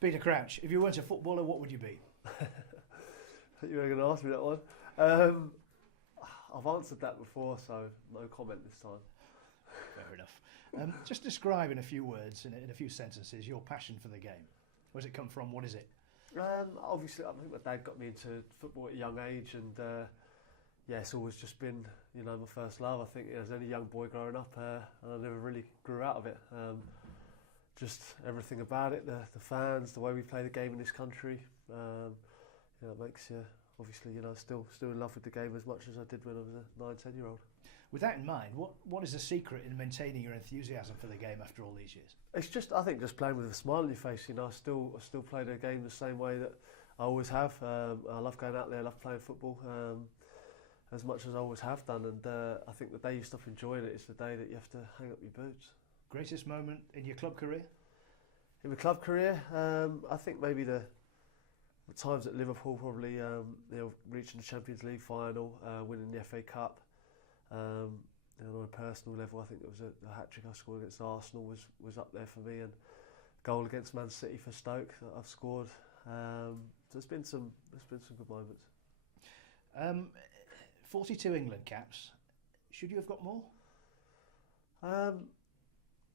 Peter Crouch, if you weren't a footballer, what would you be? You were going to ask me that one. I've answered that before, so no comment this time. Fair enough. Just describe in a few words, in a few sentences, your passion for the game. Where's it come from? What is it? Obviously, I think my dad got me into football at a young age, and it's always just been, my first love. I think as any young boy growing up, and I never really grew out of it. Just everything about it, the fans, the way we play the game in this country, it makes you obviously, still in love with the game as much as I did when I was a 9-10-year-old. With that in mind, what is the secret in maintaining your enthusiasm for the game after all these years? It's just, I think, just playing with a smile on your face. I still play the game the same way that I always have. I love going out there, I love playing football as much as I always have done. And I think the day you stop enjoying it is the day that you have to hang up your boots. Greatest moment in your club career? In my club career, I think maybe the times at Liverpool, probably reaching the Champions League final, winning the FA Cup. On a personal level, I think it was a hat-trick I scored against Arsenal was up there for me, and goal against Man City for Stoke that I've scored. So there's been some good moments. 42 England caps. Should you have got more?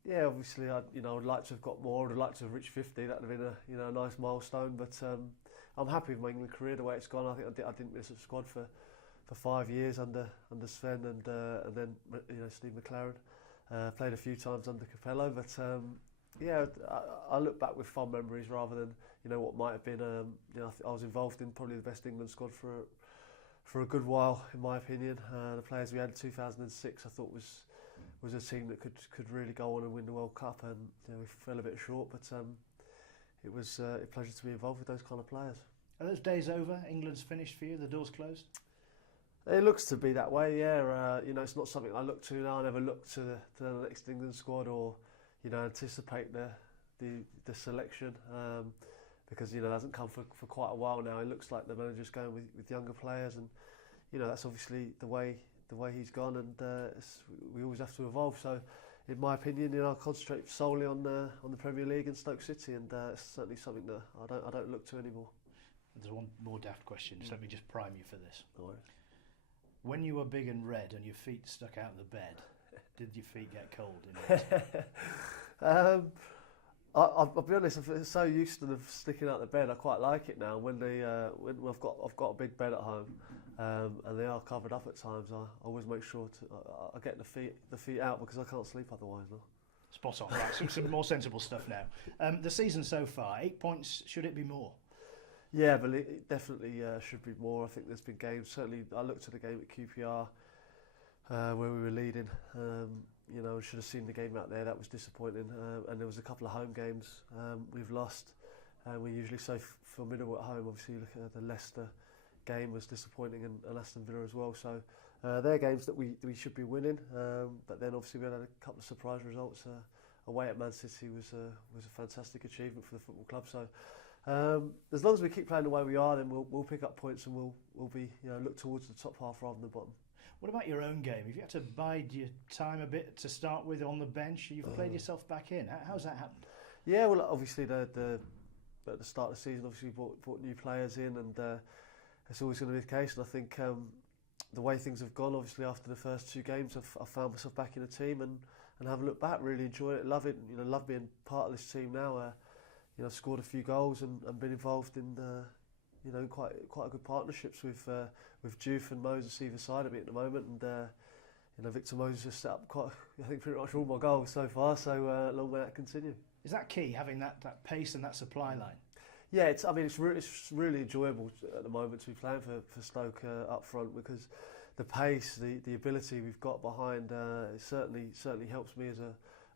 Yeah, obviously, I would like to have got more. I'd like to have reached 50. That would have been a nice milestone. But I'm happy with my England career the way it's gone. I think I didn't miss a squad for 5 years under Sven and then Steve McLaren. Played a few times under Capello, but I look back with fond memories rather than what might have been. I was involved in probably the best England squad for a good while, in my opinion. The players we had in 2006, I thought was a team that could really go on and win the World Cup, and we fell a bit short, but it was a pleasure to be involved with those kind of players. Are those days over? England's finished for you? The door's closed? It looks to be that way, yeah. It's not something I look to now. I never look to the next England squad or anticipate the selection because it hasn't come for quite a while now. It looks like the manager's going with younger players, and that's obviously the way he's gone, and we always have to evolve. So, in my opinion, I'll concentrate solely on the Premier League and Stoke City, and it's certainly something that I don't look to anymore. There's one more daft question, so let me just prime you for this. No worries. When you were big and red and your feet stuck out of the bed, did your feet get cold? I'll be honest. I'm so used to them sticking out the bed. I quite like it now. When I've got a big bed at home, and they are covered up at times, I always make sure I get the feet out because I can't sleep otherwise. No? Spot on. Right, some more sensible stuff now. The season so far, 8 points. Should it be more? Yeah, but it definitely should be more. I think there's been games. Certainly, I looked at the game at QPR where we were leading. Should have seen the game out there. That was disappointing. And there was a couple of home games we've lost. We're usually so formidable at home. Obviously, look at the Leicester game was disappointing, and Aston Villa as well. So they're games that we should be winning. But then obviously we had a couple of surprise results. Away at Man City was a fantastic achievement for the football club. So. As long as we keep playing the way we are, then we'll pick up points and we'll be look towards the top half rather than the bottom. What about your own game? Have you had to bide your time a bit to start with on the bench? You've played yourself back in. How's that happened? Yeah, well, obviously at the start of the season, obviously we brought new players in, and it's always going to be the case. And I think the way things have gone, obviously after the first 2 games, I've found myself back in the team and have a look back. Really enjoy it, love it. Love being part of this team now. I've scored a few goals and been involved in quite good partnerships with Juve and Moses either side of me at the moment, and Victor Moses has set up pretty much all my goals so far. So long may that continue. Is that key, having that pace and that supply line? Yeah, it's really enjoyable at the moment to be playing for Stoke up front, because the pace, the ability we've got behind, it certainly helps me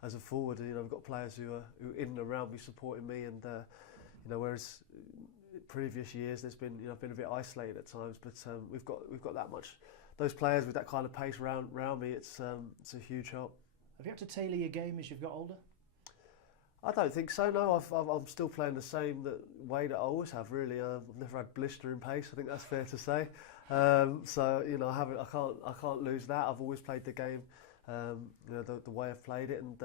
as a forward. We've got players who are in and around me supporting me, and whereas previous years there's been I've been a bit isolated at times, but we've got that much, those players with that kind of pace around me. It's a huge help. Have you had to tailor your game as you've got older? I don't think so. No, I'm still playing the same way that I always have. Really, I've never had blistering pace. I think that's fair to say. So I can't lose that. I've always played the game the way I've played it, and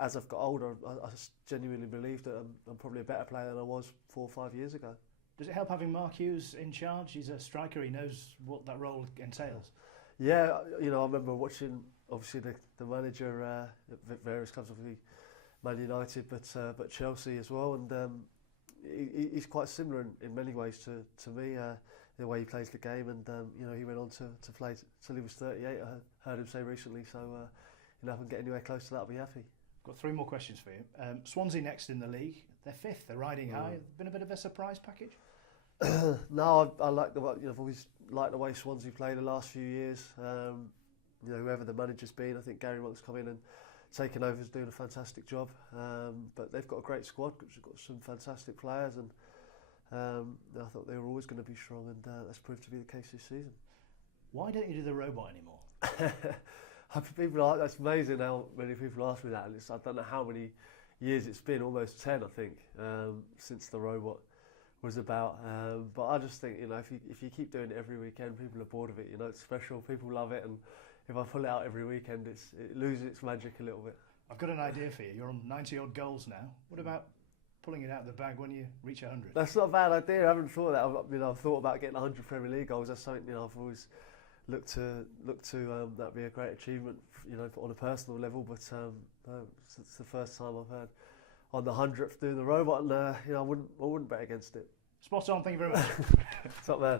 as I've got older, I genuinely believe that I'm probably a better player than I was 4 or 5 years ago. Does it help having Mark Hughes in charge? He's a striker, he knows what that role entails. Yeah, I remember watching, obviously, the manager at various clubs, obviously Man United, but Chelsea as well, and he's quite similar in many ways to me, the way he plays the game, and he went on to play till he was 38. I heard him say recently, so if I can get anywhere close to that, I'll be happy. Got 3 more questions for you. Swansea next in the league. They're 5th. They're riding high. Been a bit of a surprise package. No, I like I've always liked the way Swansea play the last few years. Whoever the manager's been, I think Gary Monk's come in and taken over, is doing a fantastic job. But they've got a great squad. They've got some fantastic players, and I thought they were always going to be strong, and that's proved to be the case this season. Why don't you do the robot anymore? That's amazing how many people ask me that, and I don't know how many years it's been, almost 10 I think, since the robot was about. But I just think, if you keep doing it every weekend, people are bored of it. It's special, people love it, and if I pull it out every weekend, it loses its magic a little bit. I've got an idea for you. You're on 90 odd goals now. What about pulling it out of the bag when you reach 100? That's not a bad idea. I haven't thought of that. I've thought about getting 100 Premier League goals. That's something I've always looked to. That'd be a great achievement, on a personal level. But it's the first time I've heard on the 100th doing the robot, and I wouldn't bet against it. Spot on. Thank you very much. Stop there.